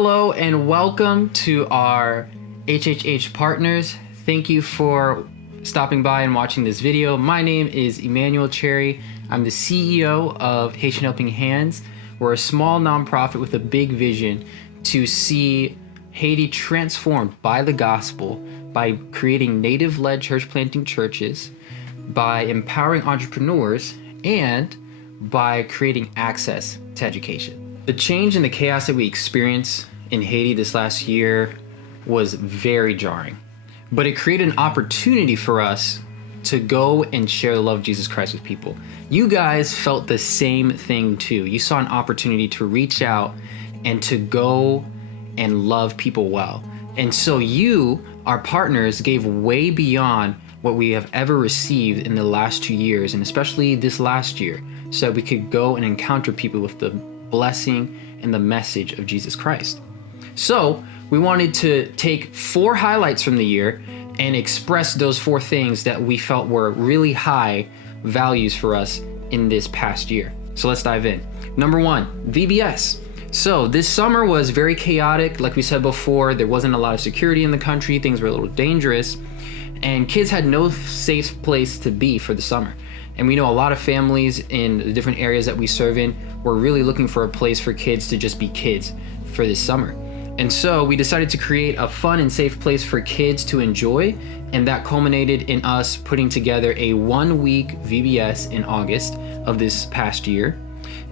Hello and welcome to our HHH partners. Thank you for stopping by and watching this video. My name is Emmanuel Cherry. I'm the CEO of Haitian Helping Hands. We're a small nonprofit with a big vision to see Haiti transformed by the gospel, by creating native-led church planting churches, by empowering entrepreneurs, and by creating access to education. The change and the chaos that we experienced in Haiti this last year was very jarring, but it created an opportunity for us to go and share the love of Jesus Christ with people. You guys felt the same thing too. You saw an opportunity to reach out and to go and love people well. And so you, our partners, gave way beyond what we have ever received in the last 2 years, and especially this last year, so that we could go and encounter people with the blessing and the message of Jesus Christ. So we wanted to take 4 highlights from the year and express those 4 things that we felt were really high values for us in this past year. So let's dive in. Number 1, VBS. So this summer was very chaotic. Like we said before, there wasn't a lot of security in the country. Things were a little dangerous, and kids had no safe place to be for the summer. And we know a lot of families in the different areas that we serve in were really looking for a place for kids to just be kids for this summer. And so we decided to create a fun and safe place for kids to enjoy, and that culminated in us putting together a 1-week VBS in August of this past year.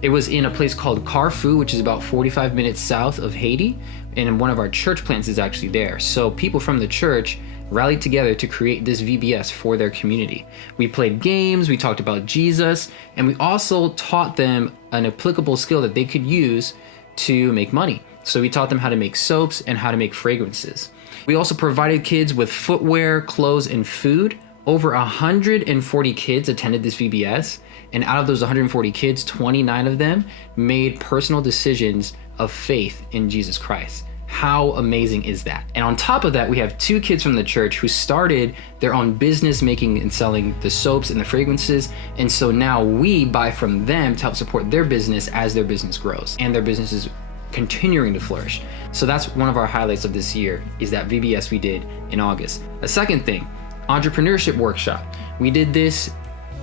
It was in a place called Carrefour, which is about 45 minutes south of Haiti, and one of our church plants is actually there. So people from the church rallied together to create this VBS for their community. We played games, we talked about Jesus, and we also taught them an applicable skill that they could use to make money. So we taught them how to make soaps and how to make fragrances. We also provided kids with footwear, clothes, and food. Over 140 kids attended this VBS, and out of those 140 kids, 29 of them made personal decisions of faith in Jesus Christ. How amazing is that? And on top of that, we have 2 kids from the church who started their own business making and selling the soaps and the fragrances. And so now we buy from them to help support their business as their business grows and their business is continuing to flourish. So that's one of our highlights of this year, is that VBS we did in August. A second thing, entrepreneurship workshop. We did this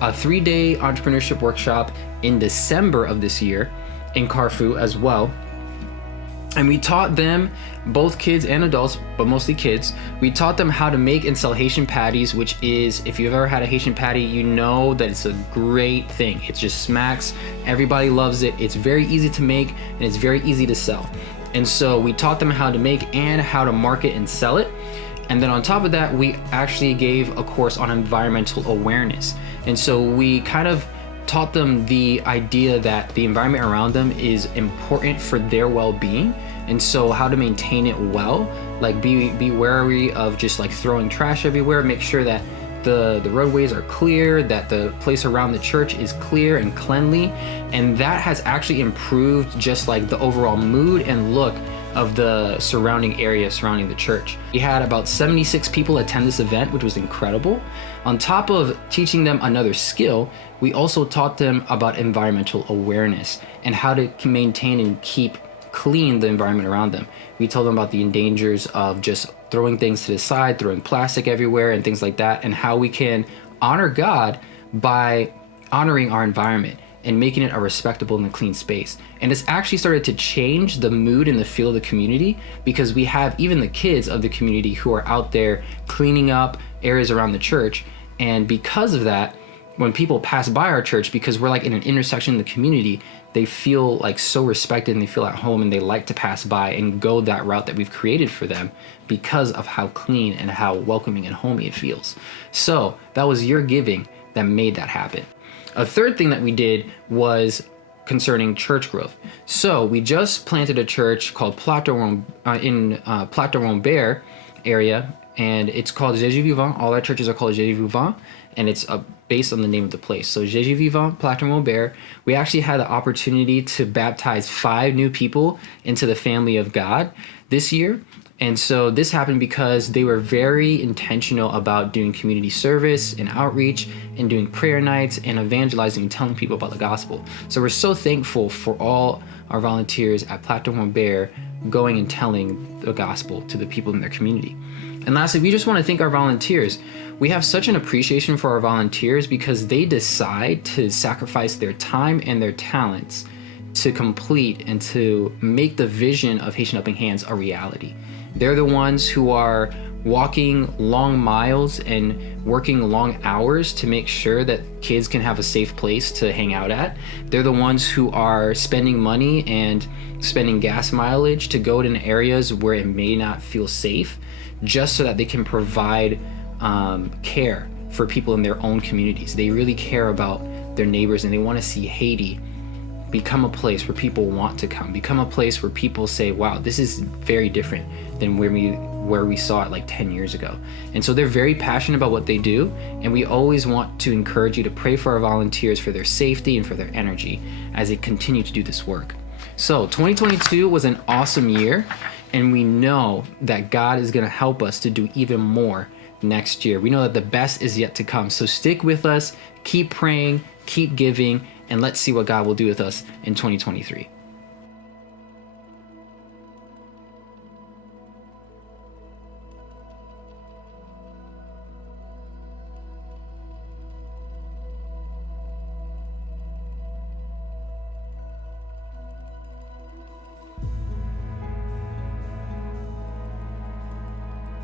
a 3-day entrepreneurship workshop in December of this year in Carrefour as well. And we taught them, both kids and adults, but mostly kids, we taught them how to make and sell Haitian patties, which is, if you've ever had a Haitian patty, you know that it's a great thing. It just smacks, everybody loves it. It's very easy to make and it's very easy to sell. And so we taught them how to make and how to market and sell it. And then on top of that, we actually gave a course on environmental awareness. And so we kind of taught them the idea that the environment around them is important for their well-being, and so how to maintain it well, like be wary of just like throwing trash everywhere, make sure that the roadways are clear, that the place around the church is clear and cleanly, and that has actually improved just like the overall mood and look of the surrounding area surrounding the church. We had about 76 people attend this event, which was incredible. On top of teaching them another skill, we also taught them about environmental awareness and how to maintain and keep clean the environment around them. We told them about the dangers of just throwing things to the side, throwing plastic everywhere and things like that, and how we can honor God by honoring our environment and making it a respectable and a clean space. And it's actually started to change the mood and the feel of the community, because we have even the kids of the community who are out there cleaning up areas around the church. And because of that, when people pass by our church, because we're like in an intersection in the community, they feel like so respected and they feel at home, and they like to pass by and go that route that we've created for them because of how clean and how welcoming and homey it feels. So that was your giving that made that happen. A third thing that we did was concerning church growth. So we just planted a church called Plateau Rombert area, and it's called Jésus Vivant. All our churches are called Jésus Vivant, and it's based on the name of the place. So Jésus Vivant, Plateau Rombert. We actually had the opportunity to baptize 5 new people into the family of God this year. And so this happened because they were very intentional about doing community service and outreach and doing prayer nights and evangelizing and telling people about the gospel. So we're so thankful for all our volunteers at Plateau Rombert going and telling the gospel to the people in their community. And lastly, we just want to thank our volunteers. We have such an appreciation for our volunteers because they decide to sacrifice their time and their talents to complete and to make the vision of Haitian Helping Hands a reality. They're the ones who are walking long miles and working long hours to make sure that kids can have a safe place to hang out at. They're the ones who are spending money and spending gas mileage to go to areas where it may not feel safe, just so that they can provide care for people in their own communities. They really care about their neighbors, and they want to see Haiti become a place where people want to come, become a place where people say, wow, this is very different than where we saw it like 10 years ago. And so they're very passionate about what they do, and we always want to encourage you to pray for our volunteers, for their safety and for their energy as they continue to do this work. So 2022 was an awesome year, and we know that God is going to help us to do even more next year. We know that the best is yet to come. So stick with us, keep praying, keep giving, and let's see what God will do with us in 2023.